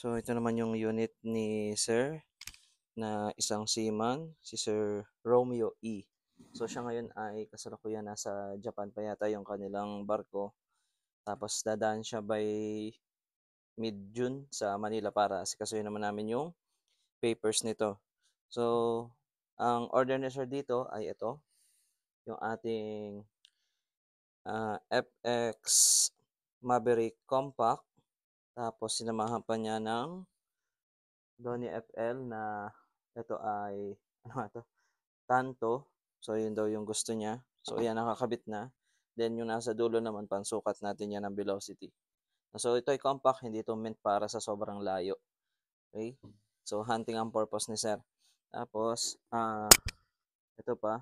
So ito naman yung unit ni Sir na isang seaman, si Sir Romeo E. So siya ngayon ay kasalukuyan nasa Japan pa yata yung kanilang barko. Tapos dadaan siya by mid-June sa Manila para asikasuhin naman namin yung papers nito. So ang order ni Sir dito ay ito, yung ating FX Maverick Compact. Tapos sinamahan pa niya ng Donnie FL na ito ay ano nga 'to, Tanto. So yun daw yung gusto niya. So ayan, nakakabit na. Then yung nasa dulo naman pansukat natin yan ng velocity. So ito ay compact, hindi ito meant para sa sobrang layo. Okay? So hunting ang purpose ni Sir. Tapos ito pa,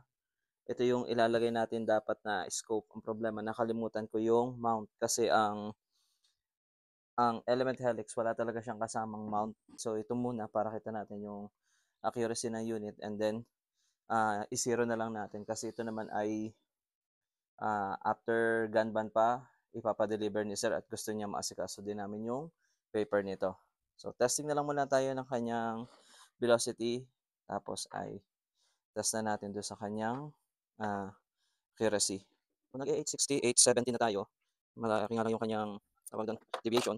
ito yung ilalagay natin dapat na scope. Ang problema, nakalimutan ko yung mount kasi ang Element Helix wala talaga siyang kasamang mount. So ito muna para kita natin yung accuracy ng unit, and then i-zero na lang natin kasi ito naman ay after Ganban pa ipapa-deliver ni Sir at gusto niya maasikaso din namin yung paper nito. So testing na lang muna tayo ng kanyang velocity, tapos ay test na natin doon sa kanyang accuracy. Kung nag-860, 870 na tayo, malaki nga lang yung kanyang tawag doon, deviation.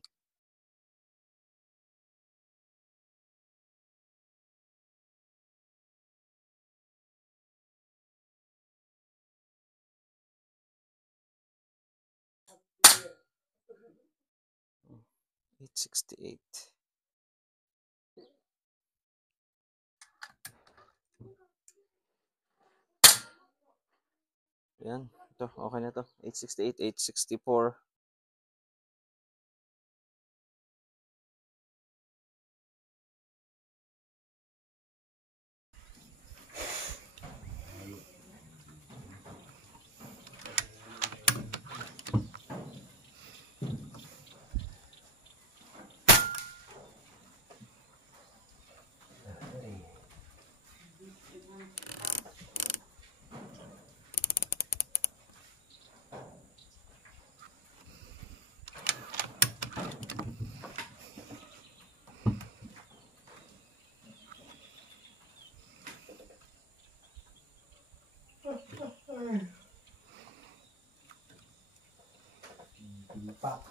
Hmm, 868. Ayan, ito, okay na to. 868, 864. Pak.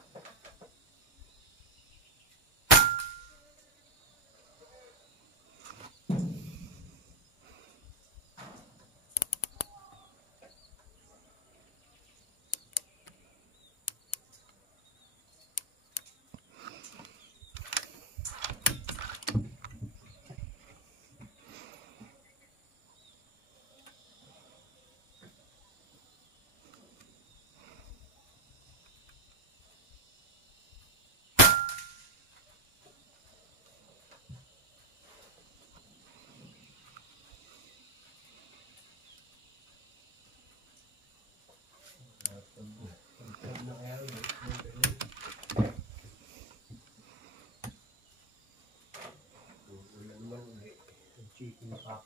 Chicken pak.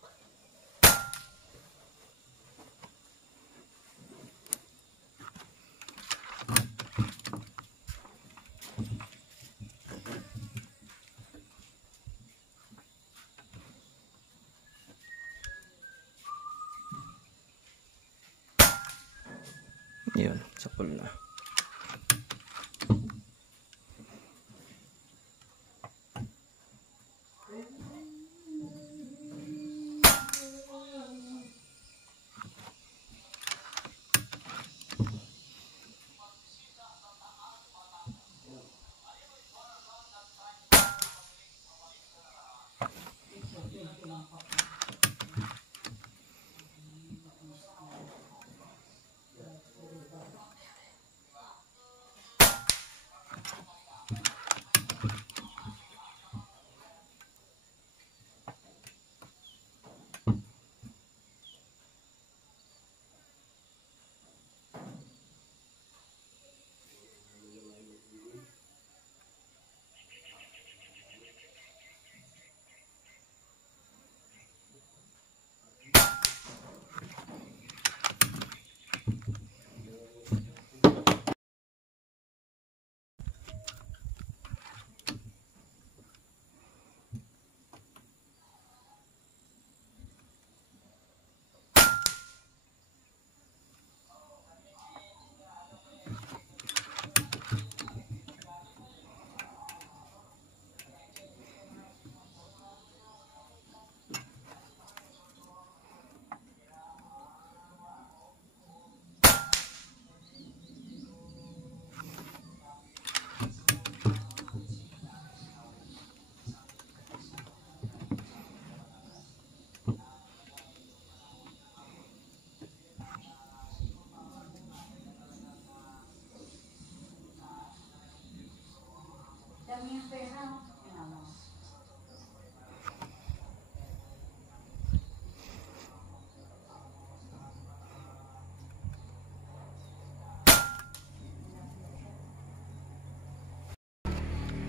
Yun, sakol na.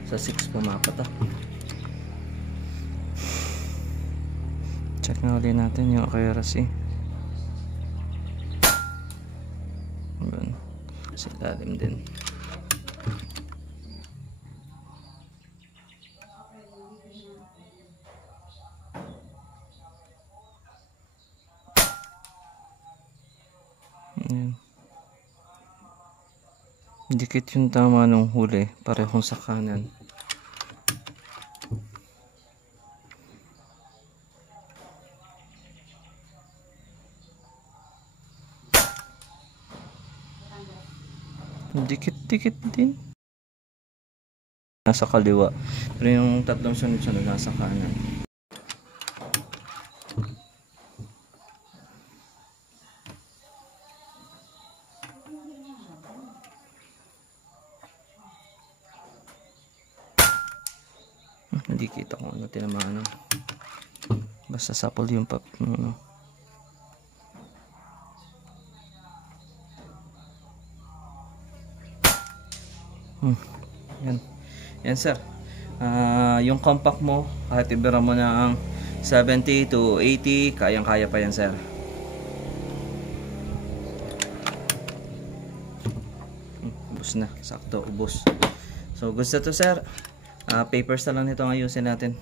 Sa 6 pumapat ah. Check na ulit natin yung accuracy. Ayan. Sa ilalim din. Ayan. Dikit yung tama nung huli, parehong sa kanan. Dikit-dikit din. Nasa kaliwa. Pero yung tatlong sunod-sunod nasa kanan. Hindi kita kung ano tinamaan. Basta sapol yung pap. Yan. Yan sir. Yung compact mo, kahit ibira mo na ang 70 to 80, kayang-kaya pa yan sir. Ubus na. Sakto, ubus. So, gusto to sir. Papers na lang nito ayusin natin.